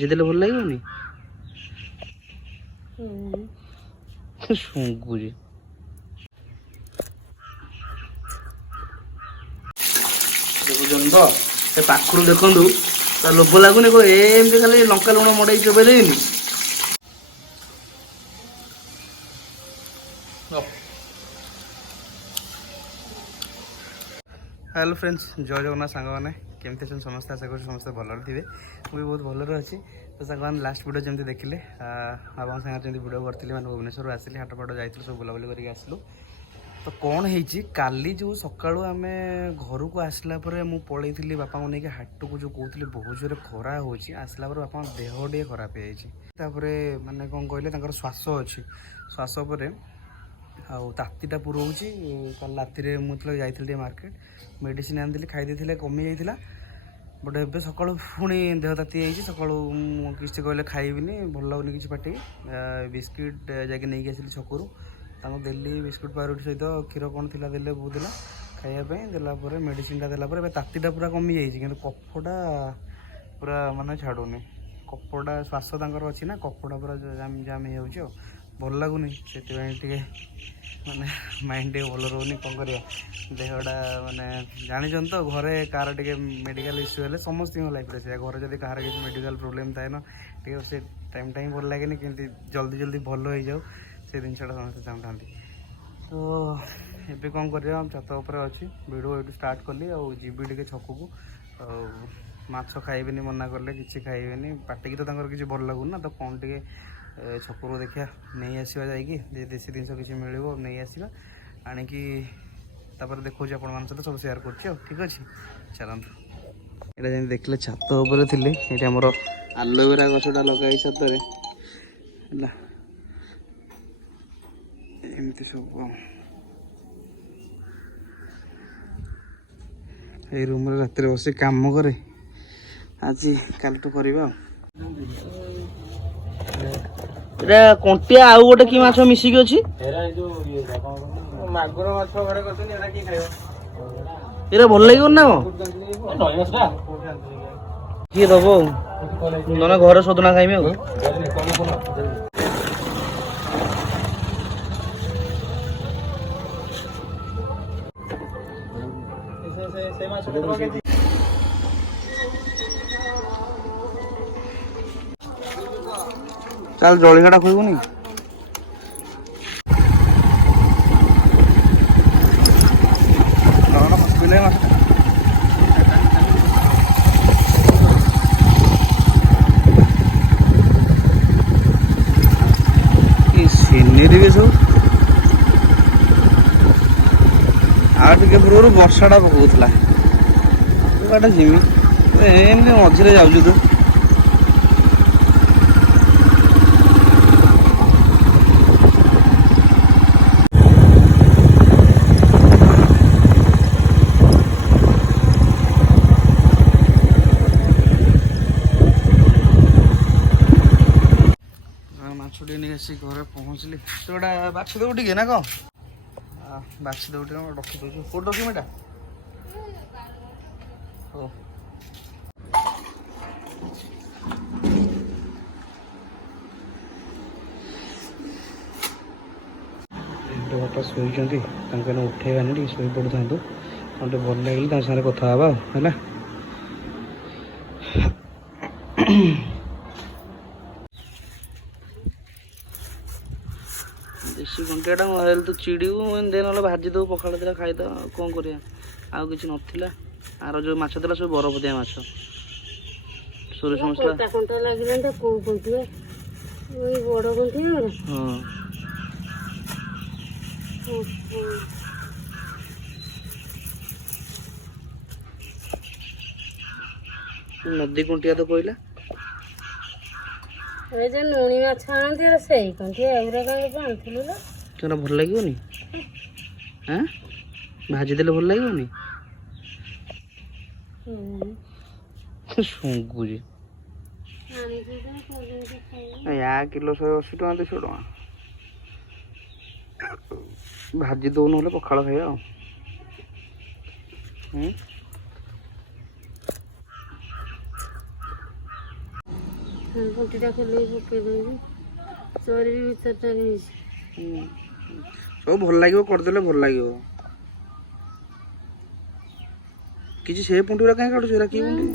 ଯେଦେଲେ ଭଲ ଲାଗିବନି ଶୁଙ୍ଗୁଛି। ଦେଖୁଛନ୍ତି ତ ସେ ପାଖରୁ ଦେଖନ୍ତୁ ତା ଲୋଭ ଲାଗୁନି ଏମିତି ଖାଲି ଲଙ୍କା ଲୁଣ ମଡ଼େଇ ଚୋବେଇ ଦେଇନି। हेलो फ्रेंड्स जय जगन्नाथ सांग मैंने केमती अच्छे समस्ते आशा कर समस्ते भलरे थे मुझे बहुत भलरे अच्छी तो सांग मैंने लास्ट वीडियो जमी देखिले बाबा सागर जमी वीडियो करी मैंने भुवनेश्वर आसिली हाट फाट जाइलु सब बुलाबुली करके आसलु तो कौन है काली जो सका आम घर को आसला मुझे पलैली बापा को लेकिन हाट को जो कहते बहुत जोर खरा हो आसला बापा देह टे खराब हो माने कौन कहले श्वास अच्छी श्वास पर तातीटा पुरोची कल राति मुझे जाइए मार्केट मेडिसिन आनी खाई कमी जाइए बट ए सका पुणी देह ताती जाइए सका किसी कहले खाइबिनी भल लगुनि किसी पार्टी बिस्किट जाके नहीं आसली छकरू देली बिस्कुट पाउरुटी सहित क्षीर कौन थी देले बोला खायापी देलापर मेडिसिन देलापर तातीटा पूरा कमी जाइए कि कफटा पूरा माने छाड़ूनी कफटा श्वास अच्छी ना कफटा पूरा जाम जाम हो भल लगुनि से माने माइंड टे भल रोनी कौन कर देहटा माने जान तो घरे कार टे मेडिकल इश्यू है समस्त लाइफ से घर जब कहार किसी मेडिकल प्रोब्लेम थाए ना टे से टाइम टाइम भल लगे कि जल्दी जल्दी भल हो जाऊ से जिनसा समस्त चाहता तो ये कौन कर छत उपर अच्छी वीडियो ये स्टार्ट कली जीवी टे छक को माछ खाइबेनि मना कले कि खाइबेनि पार्टी तो किसी भल लगुन ना तो कौन टे छकरू देखा नहीं आसवा जाकि देसी जिन किसी मिल नहीं आसवा आणिकी देखो आपण सहित सब सेयार कर ठीक अच्छे चलतु यहाँ जमी देखले छत उपर थी ये आमर आलोवेरा गछटा लगे छत एमती सब ये रूम रात बस काम करे आज कल तो करवा कंटिया आउ गोटे कि माछ मिसिक अछि मागुर माछ घरे करछन एरा की खाइबो एरा भल लागियो ना नय माछटा की दबो नना घरे सदना खाइमे से माछ के चल जलिखाटा खुबनी सिनेरी भी सब आगे पूर्व वर्षाटा पकाला जिमी एमती मझे जाऊँ तू छुट्टी नहीं आसी घर पहुँचली तो गोटा बाछी दौ टे ना कौन बाछी दौ रखी दूसरी कौट रखी बेटा हो बापा शोन उठेबानी शो पड़ था गोटे भल लगे सारे कथा है देशी कंटियाटा मोबाइल तो चिड़ू दे ना भाजी दे पखाड़ दिला खाईद कौन कर किसी नाला आर जो माछ था सब बरफ दिया माछ सोरिष मसला नदी कंटिया तो कहला नुणी माछ आनती से भल लगे हाँ भाजी देले भल लगे शुंगुजी या किलो 180 टका 200 टका भाजी दो ना पखाड़ खाइबा ପୁଟିଟା ଖୋଲି ପକେଇ ଦେବି ଚୋରି ବି ଭିତରଟା ହେଇଛି ସବୁ ଭଲ ଲାଗିବ କରିଦେଲେ ଭଲ ଲାଗିବ କିଛି ସେ ପୁଣ୍ଟିଗୁରା କାହିଁ କାଟୁଛୁ ଏରା କି ପୁଣ୍ଟି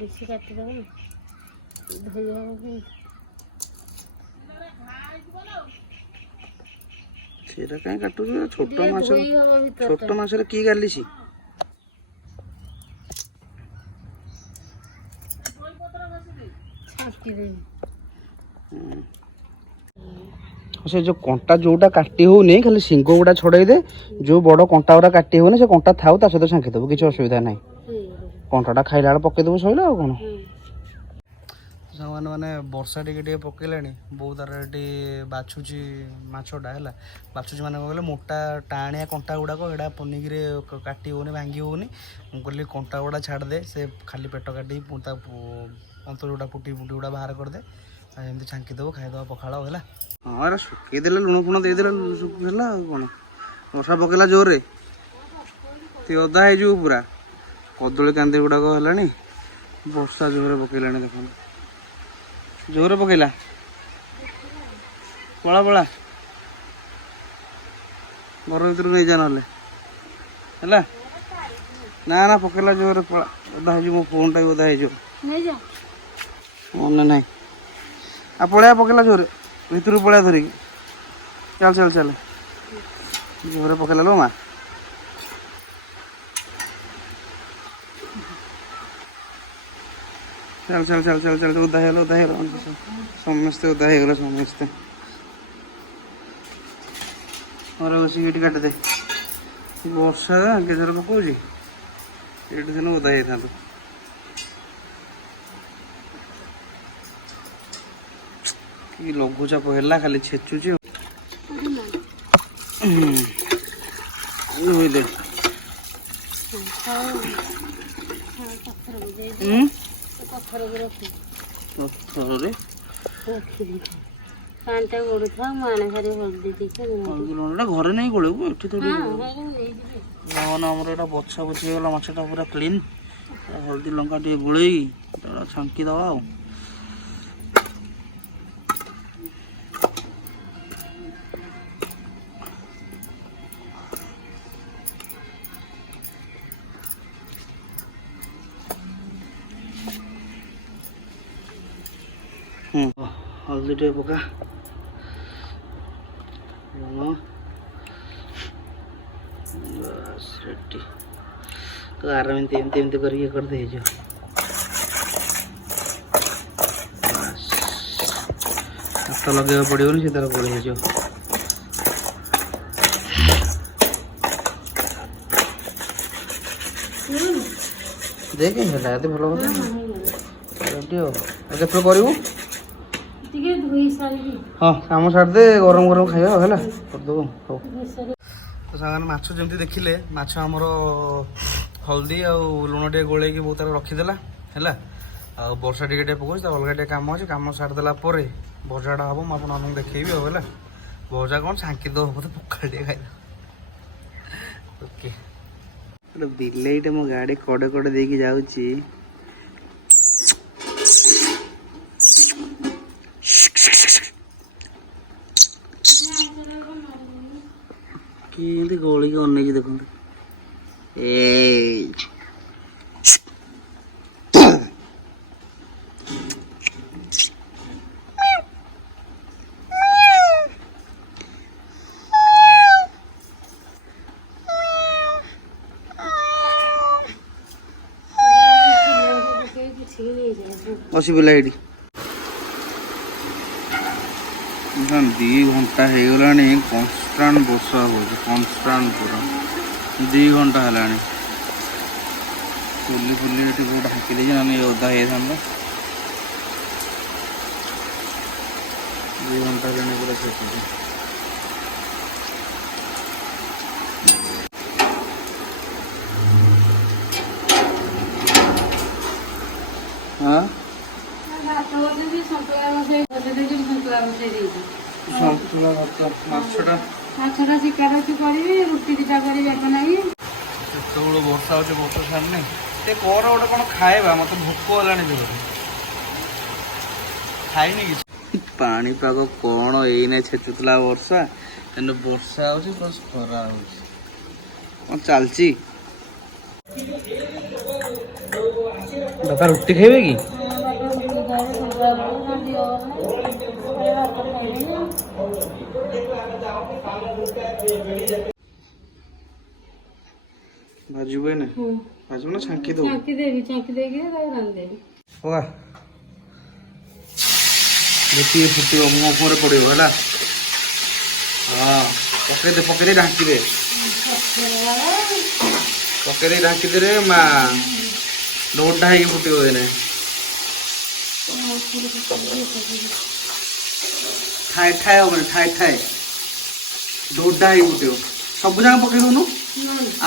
ବେଶୀ କାଟିଦେବ ଧୋଇ ହବ କି ସେଟା କାହିଁ କାଟୁଛୁ ଛୋଟ ମାଛ ଧୋଇ ହବ ଭିତରଟା ଛୋଟ ମାଛରେ କି ଗାଲିଛି ଛାଙ୍କି ଦେବି ସେ ଯୋଉ କଣ୍ଟା ଯୋଉଟା କାଟି ହଉନି ଖାଲି ଶିଙ୍ଗ ଗୁଡା ଛଡେଇ ଦେ ଯୋଉ ବଡ କଣ୍ଟା ଗୁଡା କାଟି ହଉନି ସେ କଣ୍ଟା ଥାଉ ତା ସହିତ ଛାଙ୍କି ଦେବୁ କିଛି ଅସୁବିଧା ନାହିଁ କଣ୍ଟାଟା ଖାଇଲା ବେଳେ ପକେଇଦେବୁ ସଇଲା ଆଉ କଣ ସାଙ୍ଗମାନେ ମାନେ ବର୍ଷା ଟିକେ ଟିକେ ପକେଇଲାଣି ବୋଉ ତାର ଏଠି ବାଛୁଛି ମାଛଟା ହେଲା ବାଛୁଛି ମାନେ କଣ କହିଲେ ମୋଟା ଟାଣିଆ କଣ୍ଟା ଗୁଡ଼ାକ ଏଇଟା ପନିକିରେ କାଟି ହେଉନି ଭାଙ୍ଗି ହେଉନି ମୁଁ କହିଲି କଣ୍ଟା ଗୁଡ଼ା ଛାଡ଼ିଦେ ସେ ଖାଲି ପେଟ କାଟିକି ତା ଅନ୍ତର ଗୁଡ଼ା ପୁଟି ଗୁଡ଼ା ବାହାର କରିଦେ ଆଉ ଏମିତି ଛାଙ୍କି ଦେବୁ ଖାଇଦେବା ପଖାଳ ହେଲା ହଁ ଏରା ଶୁଖେଇ ଦେଲେ ଲୁଣ ଫୁଣ ଦେଇଦେଲେ ହେଲା ଆଉ କ'ଣ ବର୍ଷା ପକେଇଲା ଜୋରରେ ଟିକେ ଓଦା ହେଇଯିବୁ ପୁରା କଦଳୀ କାନ୍ଦି ଗୁଡ଼ାକ ହେଲାଣି ବର୍ଷା ଜୋରରେ ପକେଇଲାଣି ଦେଖନ୍ତୁ ଜୋରରେ ପକେଇଲା ପଳା ପଳା ଘର ଭିତରୁ ନେଇଯା ନହେଲେ ହେଲା ନା ନା ପକେଇଲା ଜୋରରେ ପଳା ଓଦା ହେଇଯିବ ମୋ ଫୋନ୍ଟା ବି ଓଦା ହେଇଯିବ ମନେ ନାହିଁ ଆଉ ପଳେଇବା ପକେଇଲା ଜୋରରେ ଭିତରକୁ ପଳେଇବା ଧରିକି ଚାଲ ଚାଲ ଚାଲ ଜୋରରେ ପକେଇଲା ଲୋ ମା ଚାଲ ଚାଲ ଚାଲ ଚାଲ ଚାଲ ଓଦା ହେଇଗଲା ସମସ୍ତେ ଓଦା ହେଇଗଲା ସମସ୍ତେ ଘରେ ବସିକି ଏଠି କାଟିଦେ ବର୍ଷା କେଜର ପକଉଛି ଏଇଠି ଦିନ ଓଦା ହେଇଥାନ୍ତୁ କି ଲଘୁଚାପ ହେଲା ଖାଲି ଛେଚୁଛି ଧୋଇଦେ ପଥରରେ ପାଣିଟା ଗୋଡୁଥା ମୁଁ ଆଣେ ଘରେ ହଳଦୀ ଦେଇକି ଘରେ ନେଇ ଗୋଳେଇବୁ ଏଠି ତ ଆମର ଏଇଟା ବଛା ବଛି ହେଇଗଲା ମାଛଟା ପୁରା କ୍ଲିନ୍ ହଳଦୀ ଲଙ୍କା ଟିକେ ଗୋଳେଇ ଛାଙ୍କି ଦେବା ଆଉ हल्दी टे पका बस रेडी कार में एमती एमती करके कर दे जो हाथ लगे पड़ो से तार पड़े जो देखे भल रेडी के करू हाँ कम सारे गरम गरम खाଇବା है करदेव हौ तो सामान माछ जमी देखिले माछ आमर हल्दी आ लुण टे गोल बहुत तार रखीदेला है आ वर्षा टे पकाउछ अलग टे कम अच्छे कम सारिदेला भजाटा हम मुझे देखी है भजा कौन छांकी दब बोधे पखाड़ टे खाई ओके बिलेईटे मो गाड़ी कड़े कड़े देकी जाऊँगी कि गोली के अनेक देखो असी पिला दी घंटा हो गला कन्स्टाट बर्षा कन्स्टाट पूरा 2 घंटा है फुली फुली ये ढाकी दे ओदा हो 2 घंटा है पूरा से हाँ ସନ୍ତୁଳା ଭାତ ମାଛଟା ମାଛଟା ଶିକାର ଅଛି କରିବି ରୁଟି ଦିଟା କରିବି ଏବେ ନାହିଁ। ସେତେବେଳୁ ବର୍ଷା ହେଉଛି ବର୍ଷା ଛାଡ଼ୁନି ସେ କର ଗୋଟେ କ'ଣ ଖାଇବା ମୋତେ ଭୋକ ହେଲାଣି ଜୋରରେ ଖାଇନି କିଛି। ପାଣିପାଗ କ'ଣ ଏଇନା ଛେଚୁଥିଲା ବର୍ଷା କିନ୍ତୁ ବର୍ଷା ହେଉଛି ପ୍ଲସ୍ ଖରା ହେଉଛି କ'ଣ ଚାଲିଛି। ବାପା ରୁଟି ଖାଇବେ କି? ଭାଜିବୁ ଏଇନା ଭାଜିବୁ ନା ଛାଙ୍କି ଦେବୁ? ଛାଙ୍କି ଦେଇକି ତାକୁ ରାନ୍ଧିଦେବି। ହଉ ଗୋଟିଏ ଫୁଟିବ ମୁହଁ ଉପରେ ପଡ଼ିବ ହେଲା। ହଁ ପକେଇ ଦେଇ ଢାଙ୍କି ଦେ ମା ଡୋଟା ହେଇକି ଫୁଟିବ ଏଇନେ। ଠାଏ ହବନି ଠାଏ ଡୋଟା ହେଇକି ଫୁଟିବ। ସବୁ ଯାକ ପକେଇ ଦଉନୁ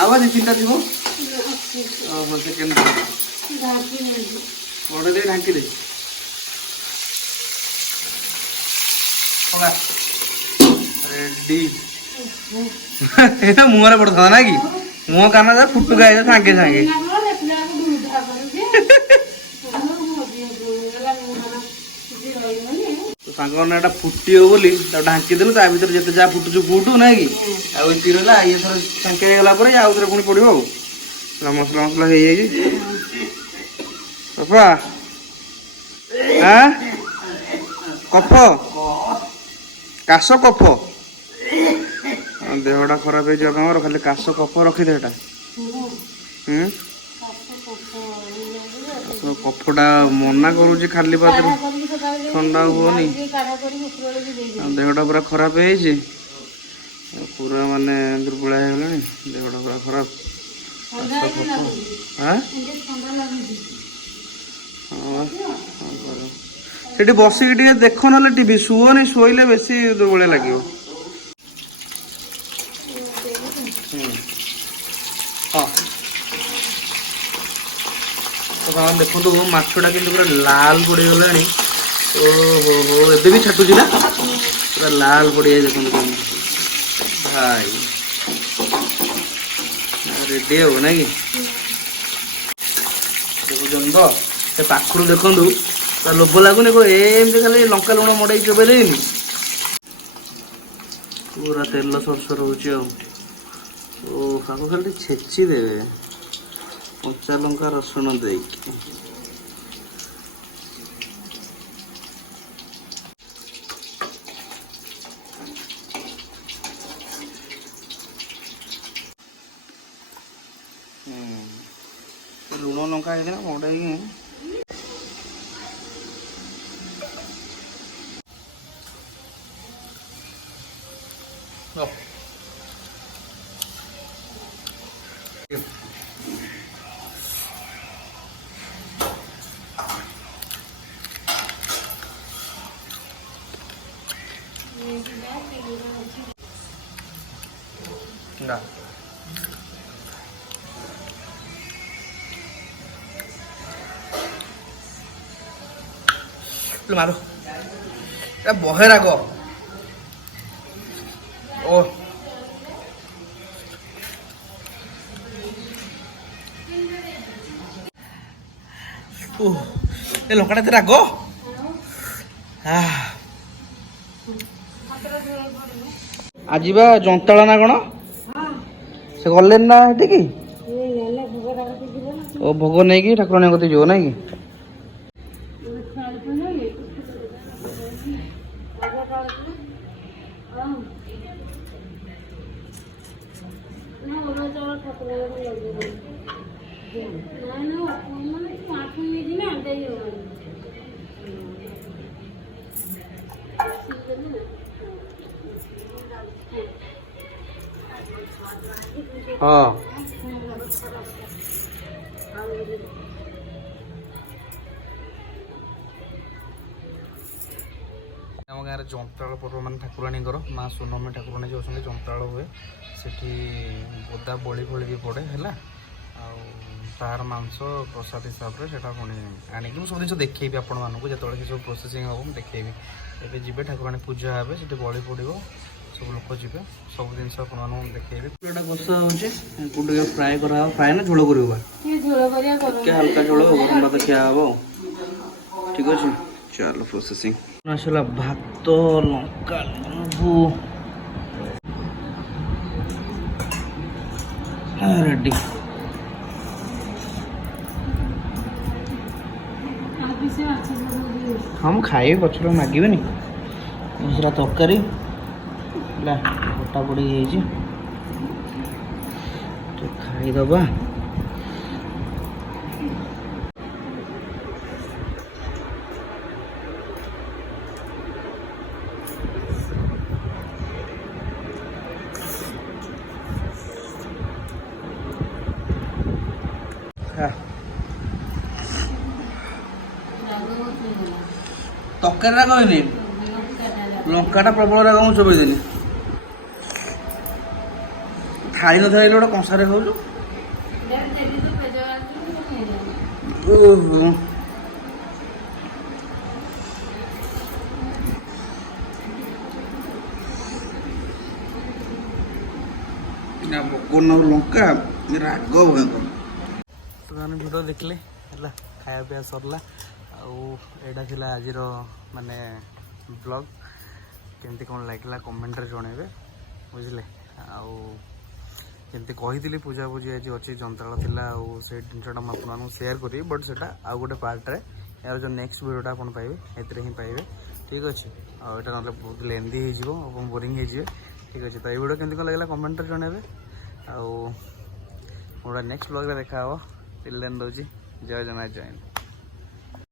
ଆଉ ଦି ତିନିଟା ଥିବ। ସେକେଣ୍ଡ ବଡ଼ ଦେଇ ଢାଙ୍କି ଦେ। ରେଡି ମୁହଁରେ ପଡୁଥିଲା ନା କି ମୁହଁ କାନ ଯା ଫୁଟୁକା ହେଇଯିବ ସାଙ୍ଗେ ସାଙ୍ଗେ। ସାଙ୍ଗମାନେ ଏଟା ଫୁଟିବ ବୋଲି ତାକୁ ଢାଙ୍କି ଦେଲୁ ତା ଭିତରେ ଯେତେ ଯାହା ଫୁଟୁଛୁ ଫୁଟୁ ନାଇଁ କି ଆଉ ଏତିକି ରହିଲା ଇଏ ଥର ସାଙ୍ଗେ ହେଇଗଲା ପରେ ଆଉ ଥରେ ପୁଣି ପଡିବ ଆଉ ମସଲା ହେଇଯାଇଛି। ବାପା କଫ କାଶ କଫ ଦେହଟା ଖରାପ ହେଇଯିବ ତମର ଖାଲି କାଶ କଫ ରଖିଦେ ଏଟା। କଫଟା ମନା କରୁଛି ଖାଲି ପାଦରେ ଥଣ୍ଡା ହୁଅନି ଦେହଟା ପୁରା ଖରାପ ହେଇଯାଇଛି ପୁରା ମାନେ ଦୁର୍ବଳ ହେଇଗଲାଣି ଦେହଟା ପୁରା ଖରାପ। ସେଠି ବସିକି ଟିକେ ଦେଖ ନହେଲେ ଟିଭି ଶୁଅନି ଶୋଇଲେ ବେଶୀ ଦୁର୍ବଳ ଲାଗିବ। ହଁ ଦେଖନ୍ତୁ ମାଛଟା କିନ୍ତୁ ପୁରା ଲାଲ ପଡ଼ିଗଲାଣି। ଓହୋ ଏବେ ବି ଛାଟୁଛି ନା ପୁରା ଲାଲ ପଡ଼ିଯାଏ ଦେଖନ୍ତୁ ଭାଇ ରେଡି ହବ ନାଇଁ କି ଦେଖୁଛନ୍ତି ତ ସେ ପାଖରୁ ଦେଖନ୍ତୁ ତା ଲୋଭ ଲାଗୁନି ଏମିତି ଖାଲି ଲଙ୍କା ଲୁଣ ମଡ଼େଇକି ଚୋବେଇ ଦେଇନି ପୁରା ତେଲ ସରସର ରହୁଛି ଆଉ ତାକୁ ଖାଲି ଛେଚି ଦେବେ କଞ୍ଚା ଲଙ୍କା ରସୁଣ ଦେଇକି। ଲୁଣ ଲଙ୍କା ହେଇକିନା ମଡ଼େଇକି ମାରୁ ଏ ବହେ ରାଗ ଓ ଏ ଲଙ୍କାଟା ଏତେ ରାଗ ଆଜି ବା ଯନ୍ତାଳ ନା କ'ଣ ସେ ଗଲେନି ନା ସେଠିକି ଓ ଭୋଗ ନେଇକି ଠାକୁରାଣୀ କତିକି ଯିବ ନାଇଁ କି। ହଁ ଆମ ଗାଁରେ ଯନ୍ତାଳ ପର୍ବ ମାନେ ଠାକୁରାଣୀଙ୍କର ମା ସୁନମୀ ଠାକୁରାଣୀ ଯେଉଁ ଅଛନ୍ତି ଯନ୍ତାଳ ହୁଏ ସେଠି ବୋଦା ବଳି ଫଳି ବି ପଡ଼େ ହେଲା ଆଉ ତାର ମାଂସ ପ୍ରସାଦ ହିସାବରେ ସେଇଟା ପୁଣି ଆଣିକି ମୁଁ ସବୁ ଜିନିଷ ଦେଖେଇବି ଆପଣମାନଙ୍କୁ ଯେତେବେଳେ ସେ ସବୁ ପ୍ରୋସେସିଂ ହେବ ମୁଁ ଦେଖେଇବି। ଏବେ ଯିବେ ଠାକୁରାଣୀ ପୂଜା ହେବେ ସେଠି ବଳି ପଡ଼ିବ ସବୁ ଲୋକ ଯିବେ ସବୁ ଜିନିଷ ଆପଣମାନଙ୍କୁ ମୁଁ ଦେଖେଇବି। ପୁରାଟା କଷା ହେଉଛି ଟିକେ ଫ୍ରାଏ କରାହେବ ଫ୍ରାଏ ନା ଝୋଳ କରିବ ଟିକେ ହାଲକା ଝୋଳ ଗରମ ଭାତ ଖିଆ ହେବ ଆଉ ଠିକ୍ ଅଛି। ଚାଲ ପ୍ରୋସେସିଂ ଆସିଲା ଭାତ ଲଙ୍କା ଲେମ୍ବୁ ରେଡ଼ି। ହଁ ମୁଁ ଖାଇବି ପଛରେ ମାଗିବେନି। ସେଟା ତରକାରୀ ହେଲା ଗୋଟା ପଡ଼ି ହେଇଯାଇଛି ଟିକେ ଖାଇଦେବା। ତରକାରୀଟା କହିନି ଲଙ୍କାଟା ପ୍ରବଳ ରାଗ ମୁଁ ଚୋବେଇଦେଲି। ଥାଳି ନଥାଳି ଗୋଟେ କଂସାରେ ଖାଉଛୁ। ଓହୋ ବକନ ଲଙ୍କା ରାଗ ଭୟଙ୍କର। ସେମାନେ ଭିଡ଼ିଓ ଦେଖିଲେ ହେଲା ଖାଇବା ପିଇବା ସରିଲା ଆଉ ଏଇଟା ଥିଲା ଆଜିର ମାନେ ବ୍ଲଗ୍। କେମିତି କ'ଣ ଲାଗିଲା କମେଣ୍ଟରେ ଜଣାଇବେ ବୁଝିଲେ। ଆଉ ଯେମିତି କହିଥିଲି ପୂଜାପୂଜି ଆଜି ଅଛି ଯନ୍ତ୍ରାଳ ଥିଲା ଆଉ ସେଇ ଜିନିଷଟା ମୁଁ ଆପଣମାନଙ୍କୁ ସେୟାର କରିବି ବଟ୍ ସେଇଟା ଆଉ ଗୋଟେ ପାର୍ଟରେ ଏହାର ଯେଉଁ ନେକ୍ସଟ ଭିଡ଼ିଓଟା ଆପଣ ପାଇବେ ଏଥିରେ ହିଁ ପାଇବେ ଠିକ୍ ଅଛି। ଆଉ ଏଇଟା ନହେଲେ ବହୁତ ଲେନ୍ଦି ହେଇଯିବ ଏବଂ ବୋରିଂ ହେଇଯିବେ ଠିକ୍ ଅଛି। ତ ଏଇ ଭିଡ଼ିଓ କେମିତି କ'ଣ ଲାଗିଲା କମେଣ୍ଟରେ ଜଣାଇବେ ଆଉ ଗୋଟେ ନେକ୍ସଟ ବ୍ଲଗ୍ରେ ଦେଖା ହେବ। ଟିଲ୍ ଦେନ୍ ରହୁଛି ଜୟ ଜଗନ୍ନାଥ ଜୟ ହିନ୍ଦ।